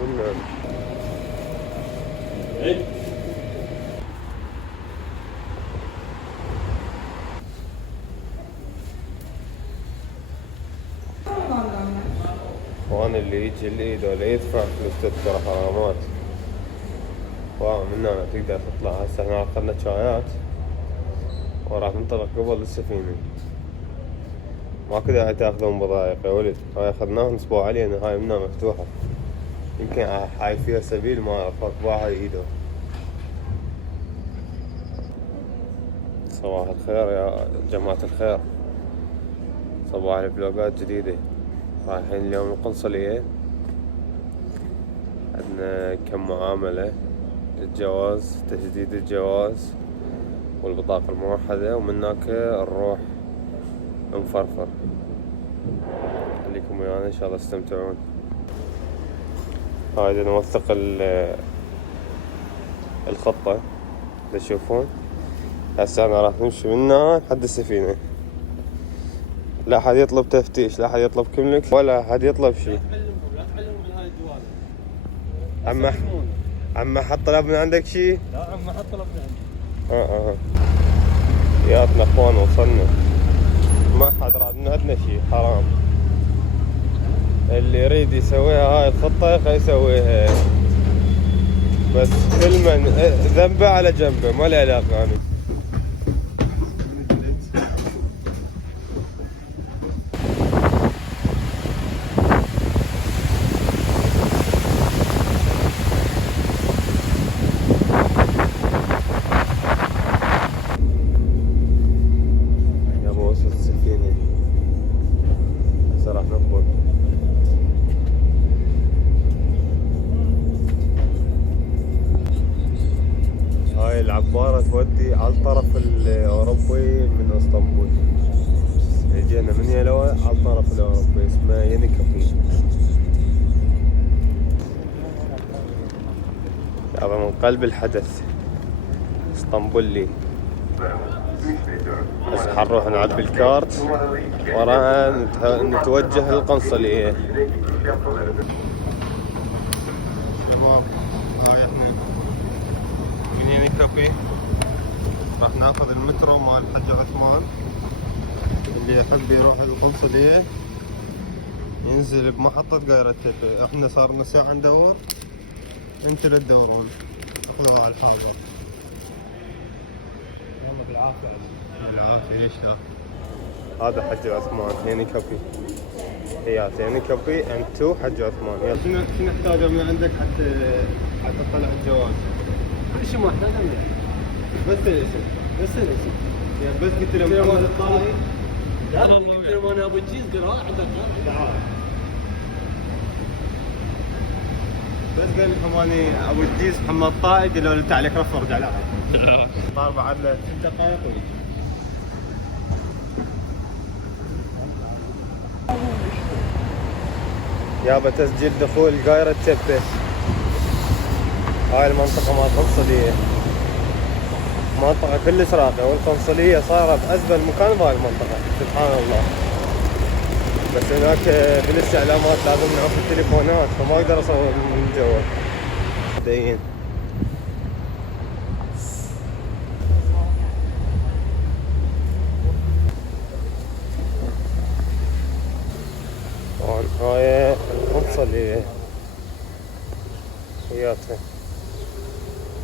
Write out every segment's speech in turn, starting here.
والنعم. وانا اللي يجي الايد ولا يدفع فلوس تذكرة حرامات. واو من هنا تقدر تطلع. هسه احنا اخذنا شايات وراح ننطلق قبل السفينة. ماكو داعي تاخذون بضايق يا ولد، هاي اخذناها نصبوا علينا، هاي منها مفتوحة، يمكن هاي فيها سبيل ما اعرف اطبعها ايده. صباح الخير يا جماعة الخير، صباح الفلوقات جديدة. رايحين اليوم القنصلية، عندنا كم معاملة، الجواز، تجديد الجواز والبطاقة الموحدة، ومن هناك نروح نفرفر. خليكم ويانا ان شاء الله تستمتعون. هاي نوثق الخطة تشوفون. هسه انا راح نمشي من هنا لحد السفينة، لا احد يطلب تفتيش، لا احد يطلب كملك، ولا احد يطلب شيء. لا تعلمهم بهاي الدوال. عم حط طلب من عندك شيء؟ لا عم حط طلب من عندي. ياتنا اخوان، وصلنا. ما حد راد من عندنا شيء، حرام. اللي يريد يسويها هاي الخطة خلي يسويها، بس كل من ذنبه على جنبه، ما له علاقة يعني. هاي العبارة تودي على الطرف الأوروبي من اسطنبول. جينا من يلوى على الطرف الأوروبي، اسمه ينيكابي. هذا من قلب الحدث اسطنبولي. هسه حنروح نعبي الكارت، وراها نتوجه للقنصلية. شباب هاي احنا من ينيكابي، راح ناخذ المترو مال الحج عثمان. اللي يحب يروح القنصلية ينزل بمحطة قايرة تبي. احنا صارنا ساعة ندور، انتوا اللي تدورون، اخذوها على الحاضر. والله بالعافية. بالعافية ليش لا. هذا حج عثمان ينيكابي، هي ينيكابي M2 حج عثمان. يلا شنو نحتاجه من عندك حتى تطلع الجواز؟ كل شيء ما احتاجه منك، بس الاسم. بس الاسم. يعني بس قلت له محمد الطائي. لا قلت لهم انا ابو الجيز، قال ها عندك تعال. بس قال لهم اني ابو الجيز محمد الطائي، قالوا له تعال لك رفع ارجع لها. صار بعد له 6 دقائق ويجي. يابا تسجيل دخول قايرة تبه. هاي المنطقة مال القنصلية، منطقة كلش راقية، والقنصلية صارت أزبل مكان بهاي المنطقة، سبحان الله. بس هناك بالاستعلامات لازم نعرف التليفونات، فما أقدر أصور من جوا. مبدئيا هاي القنصلية وياتها.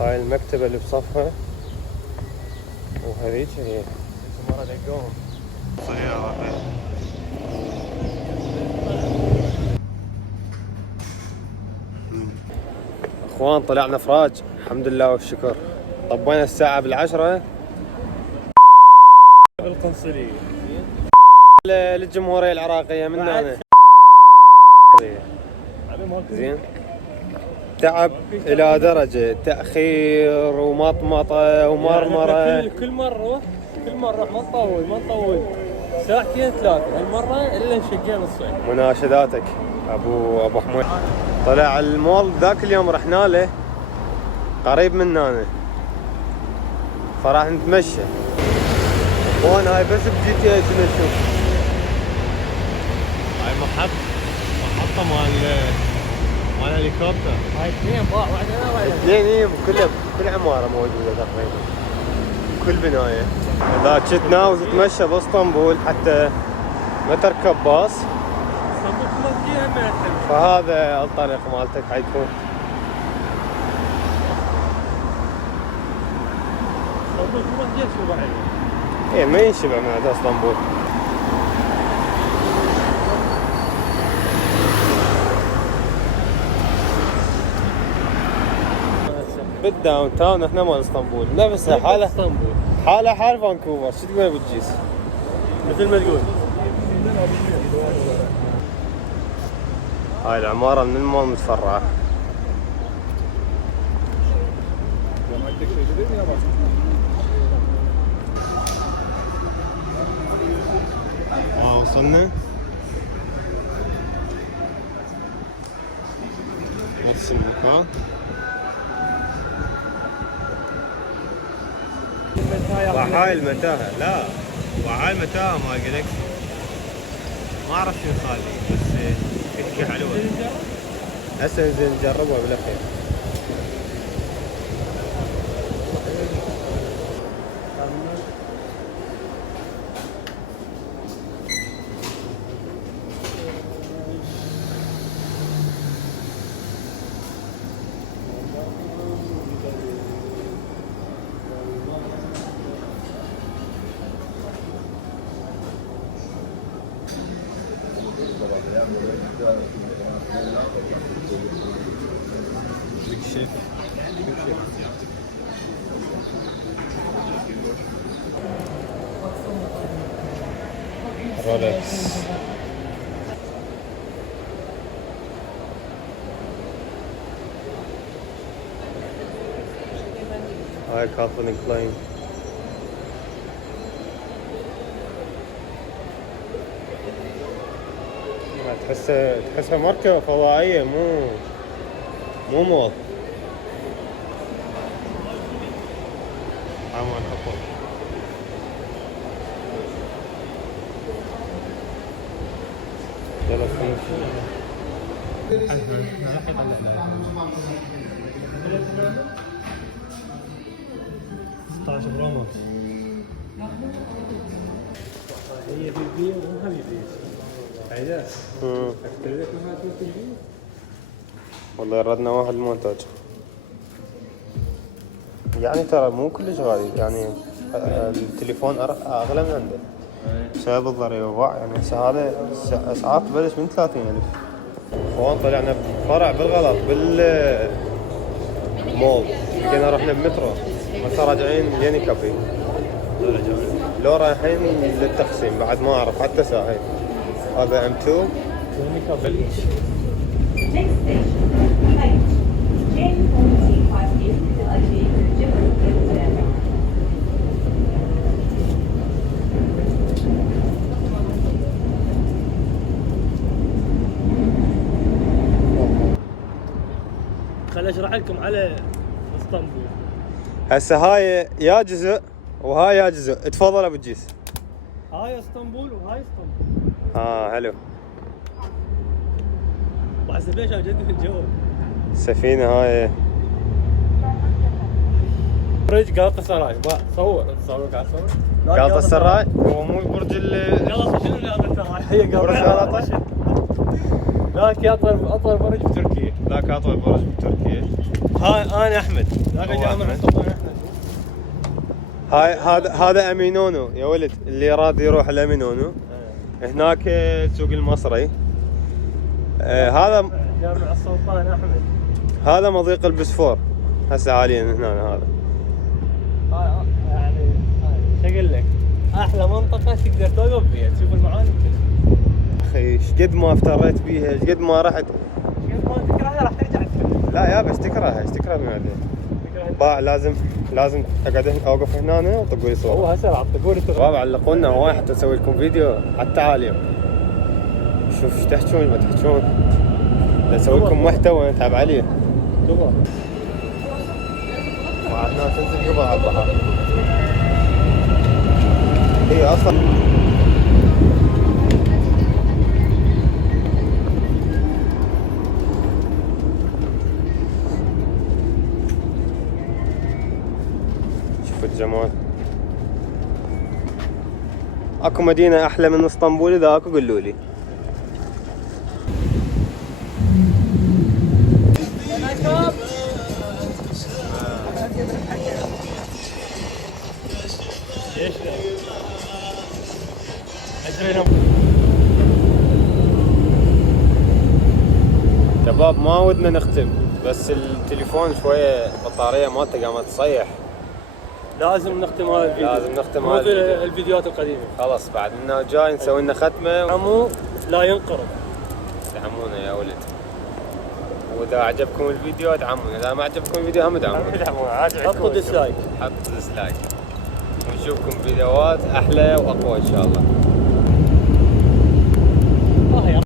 هاي المكتبة اللي بصفها، وهذيك هي مرة دقوهم. اخوان طلعنا فراج الحمد لله والشكر. طبينا الساعة بالعشرة بالقنصلية للجمهورية العراقية من هنا. زين تعب الى درجة تأخير ومطمطة ومرمرة. كل مرة ما نطول ساعتين 3. هالمرة الا نشقين الصيف. مناشداتك ابو حميد. طلع المول ذاك اليوم رحنا له قريب مننا، فراح نتمشى. وانا هاي بس بGPS نشوف. هاي محطة مال مال هليكوبتر. هاي اثنين ضاع واحد هنا واحد هنا. اثنين اي بكل عماره موجوده تقريبا. كل بنايه. اذا كنت ناوي تتمشى باسطنبول حتى ما تركب باص اسطنبول كلها تجيها من الحين. فهذا الطريق مالتك حيكون. اسطنبول كلها تجيها شو بعد. ايه ما ينشبع من عند اسطنبول. بالداون تاون احنا مال اسطنبول نفسها حاله اسطنبول حال فانكوفر. شو تقول ابو الجيس؟ مثل ما تقول. هاي العمارة من المول متفرعة. وصلنا نفس المكان. وهاي المتاهة لا وهاي المتاهة مال جالكسي ما اعرف شو صار لي بس تحكي حلوة. هسه ننزل نجربها بالاخير. رولكس هاي كالفين كلاين. تحسها مركبة فضائية مو مول. عمان حفر. يلا خلينا 16 برو ماكس. هي بيبي وما بيبي. عيدا. اكتريت ما تقول والله ردنا واحد المونتاج. يعني ترى مو كلش غالي يعني التليفون اغلى من عنده بسبب الضريبة وباع. يعني هسه هذا اسعار تبلش من 30,000. هون طلعنا بفرع بالغلط بالمول. لقينا رحنا بمترو هسه راجعين يني كافي. لو رايحين للتقسيم بعد ما اعرف حتى ساعة. هذا M2 يني كافي. خليني اشرح لكم على اسطنبول. هسه هاي يا جزء وهاي يا جزء. تفضل ابو الجيس. هاي اسطنبول وهاي اسطنبول. حلو. وحسب ليش جد في الجو. السفينة هاي برج قاطة سراي. صور قاعد تصور. قاطة السراي. هو مو برج يلا شنو اللي قاطة السراي؟ هي برج غلطة. ذاك اطول برج في تركيا. ذاك اطول برج بتركيا. هاي انا احمد. ذاك جامع السلطان احمد. هذا امينونو يا ولد اللي راد يروح لامينونو. هناك السوق المصري. هذا جامع السلطان احمد. هذا مضيق البسفور هسه حاليا هنا. هذا يعني شو اقول لك احلى منطقه تقدر توقف فيها تشوف المعالم. اخي ايش قد ما افتريت بيها ايش قد ما رحت. ايش قد ما تكرهها راح ترجع تحبها. لا يا بس تكرهها ايش تكره المعدن. باع لازم اقعد اوقف هنا وطقوا لي صوره. هو هسه راح تقول انت شباب علقونا هواي حتى نسوي لكم فيديو على التعاليم. شوف ايش تحجون ما تحجون. نسوي لكم محتوى نتعب عليه. تبغى وعندنا تنزل قبل على البحر. هي اصلا جمال. اكو مدينة احلى من اسطنبول؟ اذا اكو قولوا لي. شباب ما ودنا نختم، بس التليفون شوية البطارية مالته قامت تصيح. لازم نختم هذا الفيديو. لازم نختم مو هذا الفيديو. الفيديوهات القديمة. خلاص بعد منا جاي نسوي لنا ختمة. عمو لا ينقرض. دعمونا يا ولد. واذا عجبكم الفيديو ادعمونا، اذا ما عجبكم الفيديو هم ادعمونا. حطوا ديسلايك. حطوا ديسلايك. ونشوفكم فيديوهات احلى واقوى ان شاء الله.